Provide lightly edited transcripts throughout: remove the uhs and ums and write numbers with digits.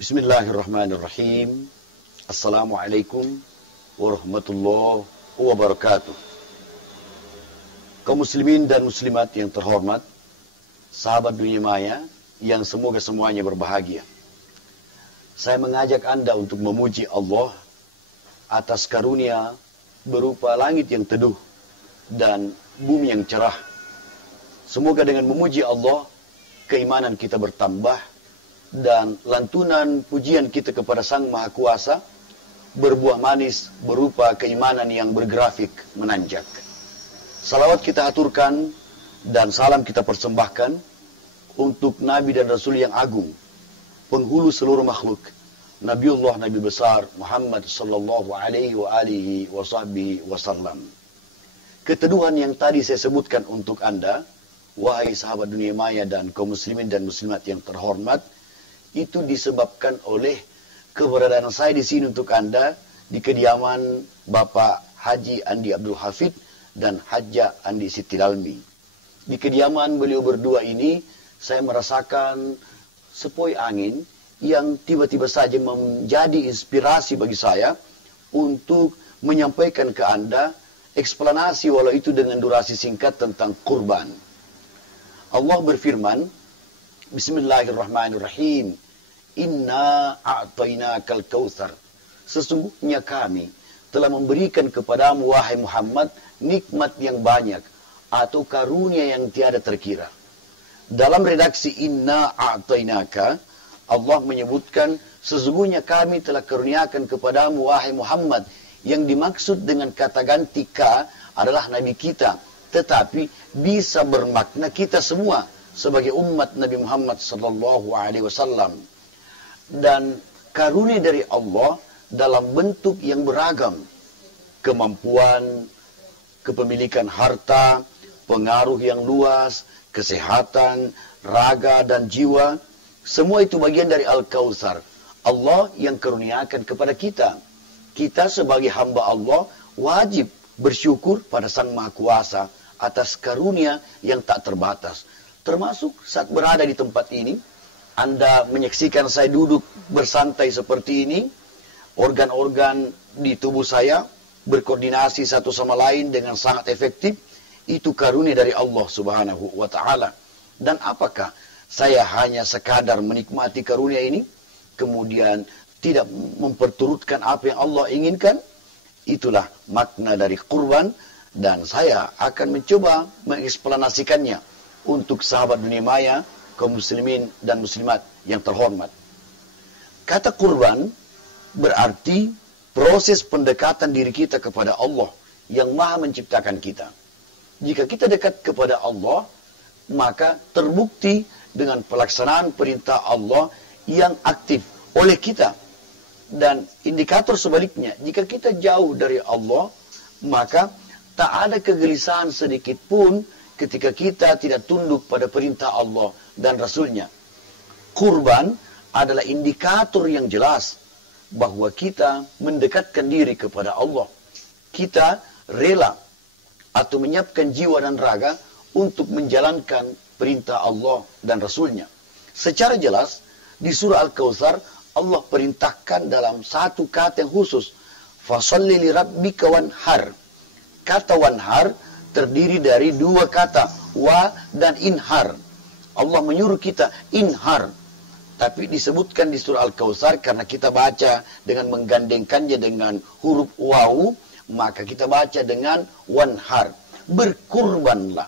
Bismillahirrahmanirrahim. Assalamualaikum warahmatullahi wabarakatuh. Kaum muslimin dan muslimat yang terhormat, sahabat dunia maya yang semoga semuanya berbahagia. Saya mengajak Anda untuk memuji Allah atas karunia berupa langit yang teduh dan bumi yang cerah. Semoga dengan memuji Allah, keimanan kita bertambah dan lantunan pujian kita kepada Sang Maha Kuasa berbuah manis berupa keimanan yang bergrafik menanjak. Salawat kita aturkan dan salam kita persembahkan untuk Nabi dan Rasul yang agung, penghulu seluruh makhluk, Nabiullah Nabi besar Muhammad sallallahu alaihi wasallam. Keteduhan yang tadi saya sebutkan untuk Anda, wahai sahabat dunia maya dan kaum muslimin dan muslimat yang terhormat, itu disebabkan oleh keberadaan saya di sini untuk Anda di kediaman Bapak Haji Andi Abdul Hafid dan Hajjah Andi Siti Dalmi. Di kediaman beliau berdua ini saya merasakan sepoi angin yang tiba-tiba saja menjadi inspirasi bagi saya untuk menyampaikan ke Anda eksplanasi walau itu dengan durasi singkat tentang kurban. Allah berfirman, Bismillahirrahmanirrahim. Inna a'tainakal kautsar. Sesungguhnya kami telah memberikan kepadamu wahai Muhammad nikmat yang banyak atau karunia yang tiada terkira. Dalam redaksi inna a'tainaka, Allah menyebutkan sesungguhnya kami telah karuniakan kepadamu wahai Muhammad. Yang dimaksud dengan kata ganti ka adalah Nabi kita, tetapi bisa bermakna kita semua sebagai umat Nabi Muhammad sallallahu alaihi wasallam. Dan karunia dari Allah dalam bentuk yang beragam, kemampuan, kepemilikan harta, pengaruh yang luas, kesehatan, raga dan jiwa, semua itu bagian dari Al-Kautsar. Allah yang karuniakan kepada kita. Kita sebagai hamba Allah wajib bersyukur pada Sang Maha Kuasa atas karunia yang tak terbatas. Termasuk saat berada di tempat ini, Anda menyaksikan saya duduk bersantai seperti ini, organ-organ di tubuh saya berkoordinasi satu sama lain dengan sangat efektif, itu karunia dari Allah Subhanahu wa Ta'ala. Dan apakah saya hanya sekadar menikmati karunia ini, kemudian tidak memperturutkan apa yang Allah inginkan? Itulah makna dari kurban, dan saya akan mencoba mengeksplanasikannya untuk sahabat dunia maya, kaum muslimin dan muslimat yang terhormat. Kata kurban berarti proses pendekatan diri kita kepada Allah yang Maha menciptakan kita. Jika kita dekat kepada Allah, maka terbukti dengan pelaksanaan perintah Allah yang aktif oleh kita. Dan indikator sebaliknya, jika kita jauh dari Allah, maka tak ada kegelisahan sedikit pun ketika kita tidak tunduk pada perintah Allah dan Rasulnya. Kurban adalah indikator yang jelas bahwa kita mendekatkan diri kepada Allah. Kita rela atau menyiapkan jiwa dan raga untuk menjalankan perintah Allah dan Rasulnya. Secara jelas, di surah Al-Kautsar, Allah perintahkan dalam satu kata yang khusus, Fasalli li rabbika wanhar. Kata wanhar terdiri dari dua kata, wa dan inhar. Allah menyuruh kita inhar. Tapi disebutkan di surah Al-Kautsar karena kita baca dengan menggandengkannya dengan huruf waw, maka kita baca dengan wanhar. Berkurbanlah.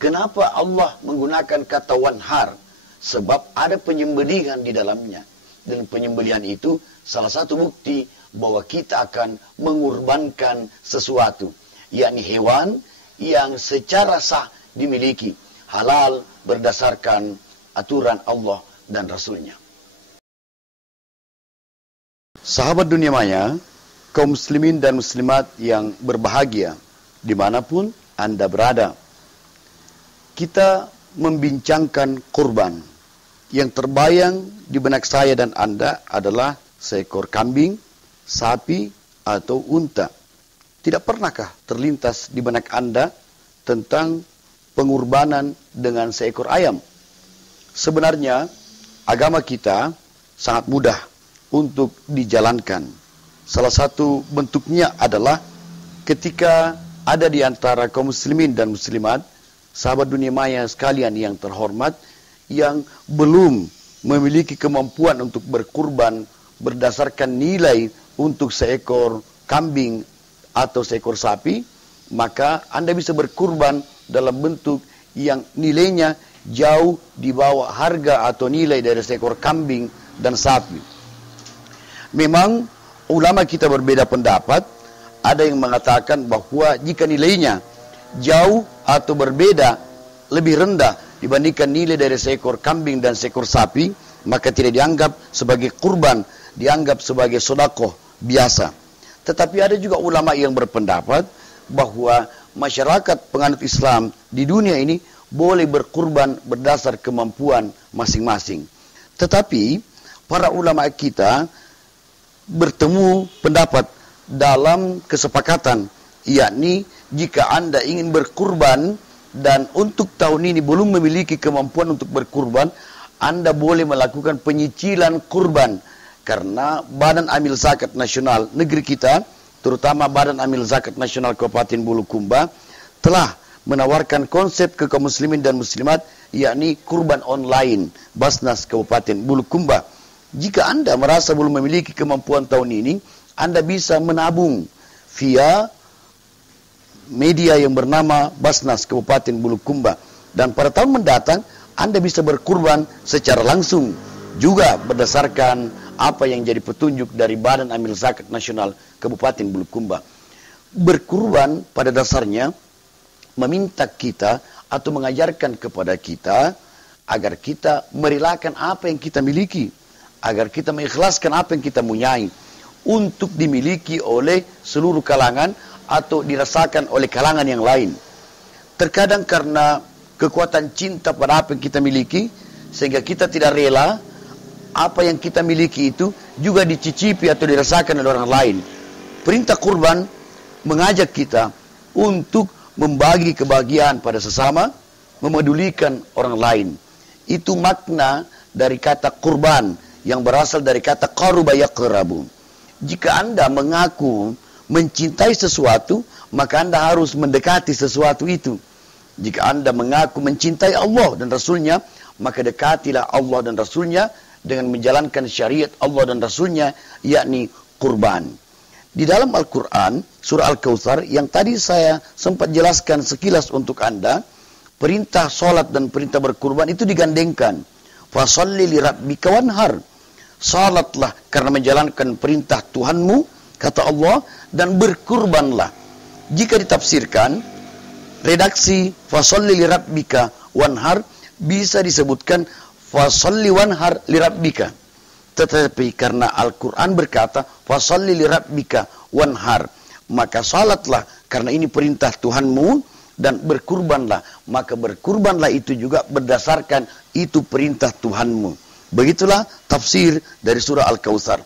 Kenapa Allah menggunakan kata wanhar? Sebab ada penyembelihan di dalamnya. Dan penyembelihan itu salah satu bukti bahwa kita akan mengorbankan sesuatu, yakni hewan yang secara sah dimiliki, halal berdasarkan aturan Allah dan Rasulnya. Sahabat dunia maya, kaum muslimin dan muslimat yang berbahagia, dimanapun Anda berada, kita membincangkan kurban. Yang terbayang di benak saya dan Anda adalah seekor kambing, sapi, atau unta. Tidak pernahkah terlintas di benak Anda tentang pengorbanan dengan seekor ayam? Sebenarnya agama kita sangat mudah untuk dijalankan. Salah satu bentuknya adalah ketika ada di antara kaum muslimin dan muslimat, sahabat dunia maya sekalian yang terhormat, yang belum memiliki kemampuan untuk berkurban berdasarkan nilai untuk seekor kambing atau seekor sapi, maka Anda bisa berkurban dalam bentuk yang nilainya jauh di bawah harga atau nilai dari seekor kambing dan sapi. Memang ulama kita berbeda pendapat. Ada yang mengatakan bahwa jika nilainya jauh atau berbeda lebih rendah dibandingkan nilai dari seekor kambing dan seekor sapi, maka tidak dianggap sebagai kurban, dianggap sebagai sedekah biasa. Tetapi ada juga ulama yang berpendapat bahwa masyarakat penganut Islam di dunia ini boleh berkurban berdasar kemampuan masing-masing. Tetapi para ulama kita bertemu pendapat dalam kesepakatan, yakni jika Anda ingin berkurban dan untuk tahun ini belum memiliki kemampuan untuk berkurban, Anda boleh melakukan penyicilan kurban. Karena Badan Amil Zakat Nasional negeri kita, terutama Badan Amil Zakat Nasional Kabupaten Bulukumba, telah menawarkan konsep ke kaum muslimin dan muslimat, yakni kurban online Basnas Kabupaten Bulukumba. Jika Anda merasa belum memiliki kemampuan tahun ini, Anda bisa menabung via media yang bernama Basnas Kabupaten Bulukumba. Dan pada tahun mendatang, Anda bisa berkurban secara langsung, juga berdasarkan apa yang jadi petunjuk dari Badan Amil Zakat Nasional Kabupaten Bulukumba. Berkurban pada dasarnya meminta kita atau mengajarkan kepada kita agar kita merelakan apa yang kita miliki, agar kita mengikhlaskan apa yang kita punyai untuk dimiliki oleh seluruh kalangan atau dirasakan oleh kalangan yang lain. Terkadang karena kekuatan cinta pada apa yang kita miliki, sehingga kita tidak rela apa yang kita miliki itu juga dicicipi atau dirasakan oleh orang lain. Perintah kurban mengajak kita untuk membagi kebahagiaan pada sesama, memedulikan orang lain. Itu makna dari kata kurban yang berasal dari kata qaruba yaqrabu. Jika Anda mengaku mencintai sesuatu, maka Anda harus mendekati sesuatu itu. Jika Anda mengaku mencintai Allah dan Rasulnya, maka dekatilah Allah dan Rasulnya dengan menjalankan syariat Allah dan Rasulnya, yakni kurban. Di dalam Al-Quran, surah Al-Kautsar, yang tadi saya sempat jelaskan sekilas untuk Anda, perintah sholat dan perintah berkurban itu digandengkan. Fasalli li rabbika wanhar. Salatlah karena menjalankan perintah Tuhanmu, kata Allah, dan berkurbanlah. Jika ditafsirkan, redaksi fasalli li rabbika wanhar bisa disebutkan fasalli wanhar li rabbika. Tetapi karena Al-Quran berkata fasalli li rabbika wanhar, maka salatlah karena ini perintah Tuhanmu, dan berkurbanlah, maka berkurbanlah itu juga berdasarkan itu perintah Tuhanmu. Begitulah tafsir dari surah Al-Kautsar.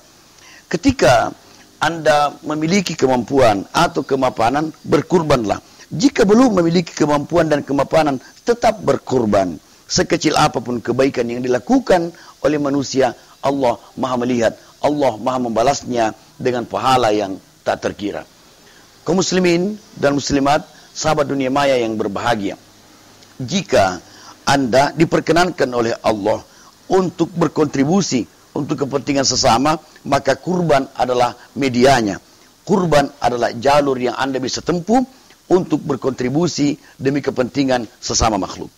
Ketika Anda memiliki kemampuan atau kemapanan, berkurbanlah. Jika belum memiliki kemampuan dan kemapanan, tetap berkurban. Sekecil apapun kebaikan yang dilakukan oleh manusia, Allah Maha melihat, Allah Maha membalasnya dengan pahala yang tak terkira. Kaum muslimin dan muslimat, sahabat dunia maya yang berbahagia, jika Anda diperkenankan oleh Allah untuk berkontribusi untuk kepentingan sesama, maka kurban adalah medianya. Kurban adalah jalur yang Anda bisa tempuh untuk berkontribusi demi kepentingan sesama makhluk.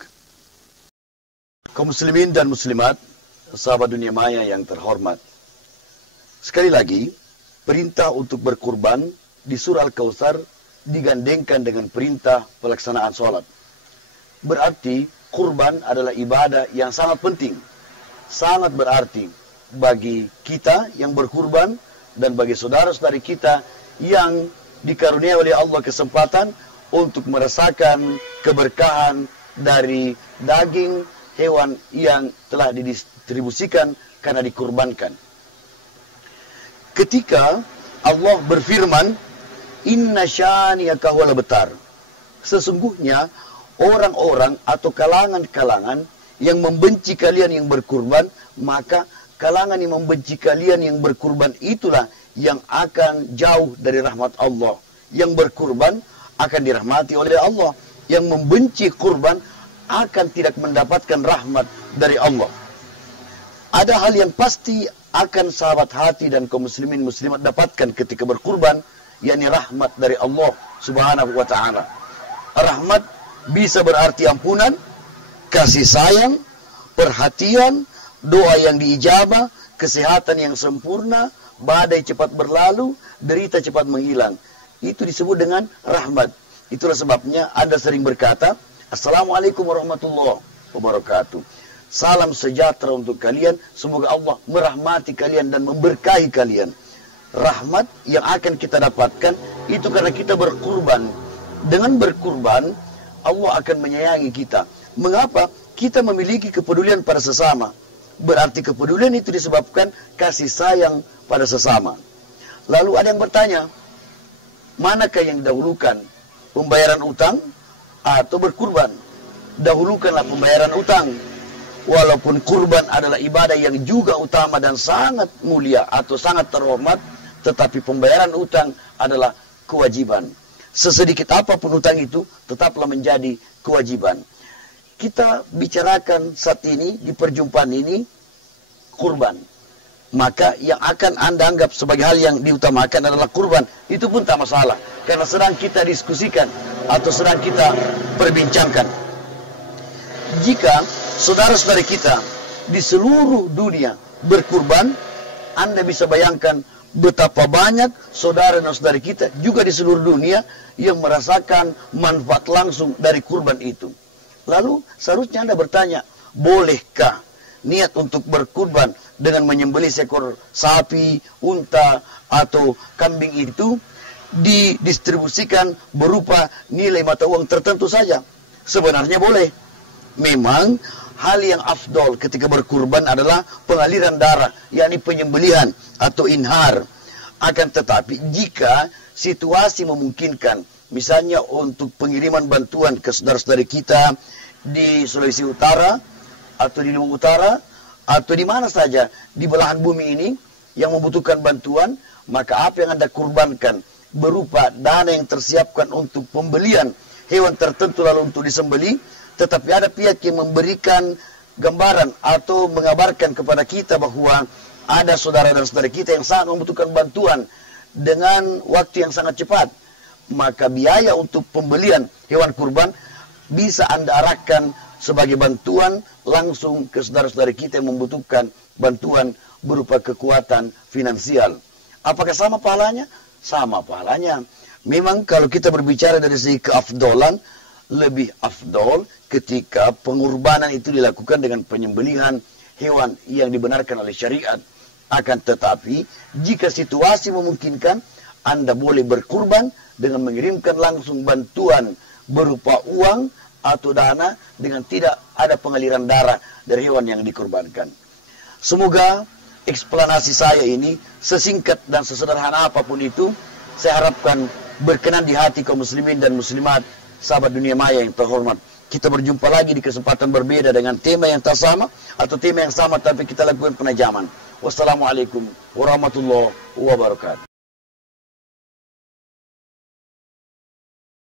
Kaum muslimin dan muslimat, sahabat dunia maya yang terhormat, sekali lagi, perintah untuk berkurban di surah Al-Kautsar digandengkan dengan perintah pelaksanaan sholat. Berarti kurban adalah ibadah yang sangat penting, sangat berarti bagi kita yang berkurban dan bagi saudara-saudari kita yang dikaruniai oleh Allah kesempatan untuk merasakan keberkahan dari daging hewan yang telah didistribusikan karena dikurbankan. Ketika Allah berfirman, Inna syani'aka huwal abtar, sesungguhnya orang-orang atau kalangan-kalangan yang membenci kalian yang berkurban, maka kalangan yang membenci kalian yang berkurban itulah yang akan jauh dari rahmat Allah. Yang berkurban akan dirahmati oleh Allah. Yang membenci kurban akan tidak mendapatkan rahmat dari Allah. Ada hal yang pasti akan sahabat hati dan kaum muslimin muslimat dapatkan ketika berkurban, yakni rahmat dari Allah Subhanahu wa taala. Rahmat bisa berarti ampunan, kasih sayang, perhatian, doa yang diijabah, kesehatan yang sempurna, badai cepat berlalu, derita cepat menghilang. Itu disebut dengan rahmat. Itulah sebabnya Anda sering berkata, Assalamualaikum warahmatullahi wabarakatuh. Salam sejahtera untuk kalian, semoga Allah merahmati kalian dan memberkahi kalian. Rahmat yang akan kita dapatkan itu karena kita berkurban. Dengan berkurban, Allah akan menyayangi kita. Mengapa? Kita memiliki kepedulian pada sesama. Berarti kepedulian itu disebabkan kasih sayang pada sesama. Lalu ada yang bertanya, manakah yang didahulukan? Pembayaran utang atau berkurban? Dahulukanlah pembayaran utang. Walaupun kurban adalah ibadah yang juga utama dan sangat mulia atau sangat terhormat, tetapi pembayaran utang adalah kewajiban. Sesedikit apapun utang itu, tetaplah menjadi kewajiban. Kita bicarakan saat ini, di perjumpaan ini, kurban. Maka yang akan Anda anggap sebagai hal yang diutamakan adalah kurban. Itu pun tak masalah. Karena sedang kita diskusikan atau sedang kita perbincangkan. Jika saudara-saudara kita di seluruh dunia berkurban, Anda bisa bayangkan betapa banyak saudara dan saudara kita juga di seluruh dunia yang merasakan manfaat langsung dari kurban itu. Lalu seharusnya Anda bertanya, bolehkah niat untuk berkurban dengan menyembelih seekor sapi, unta, atau kambing itu didistribusikan berupa nilai mata uang tertentu saja? Sebenarnya boleh. Memang hal yang afdol ketika berkurban adalah pengaliran darah, yakni penyembelihan atau inhar. Akan tetapi jika situasi memungkinkan, misalnya untuk pengiriman bantuan ke saudara-saudara kita di Sulawesi Utara, atau di Luwu Utara, atau di mana saja di belahan bumi ini yang membutuhkan bantuan, maka apa yang Anda kurbankan berupa dana yang tersiapkan untuk pembelian hewan tertentu lalu untuk disembelih, tetapi ada pihak yang memberikan gambaran atau mengabarkan kepada kita bahwa ada saudara dan saudara kita yang sangat membutuhkan bantuan dengan waktu yang sangat cepat, maka biaya untuk pembelian hewan kurban bisa Anda arahkan sebagai bantuan langsung ke saudara-saudara kita yang membutuhkan bantuan berupa kekuatan finansial. Apakah sama pahalanya? Sama pahalanya. Memang kalau kita berbicara dari segi keafdolan, lebih afdol ketika pengorbanan itu dilakukan dengan penyembelihan hewan yang dibenarkan oleh syariat. Akan tetapi, jika situasi memungkinkan, Anda boleh berkurban dengan mengirimkan langsung bantuan berupa uang atau dana dengan tidak ada pengaliran darah dari hewan yang dikorbankan. Semoga eksplanasi saya ini, sesingkat dan sesederhana apapun itu, saya harapkan berkenan di hati kaum muslimin dan muslimat, sahabat dunia maya yang terhormat. Kita berjumpa lagi di kesempatan berbeda dengan tema yang tak sama atau tema yang sama tapi kita lakukan penajaman. Wassalamualaikum warahmatullahi wabarakatuh.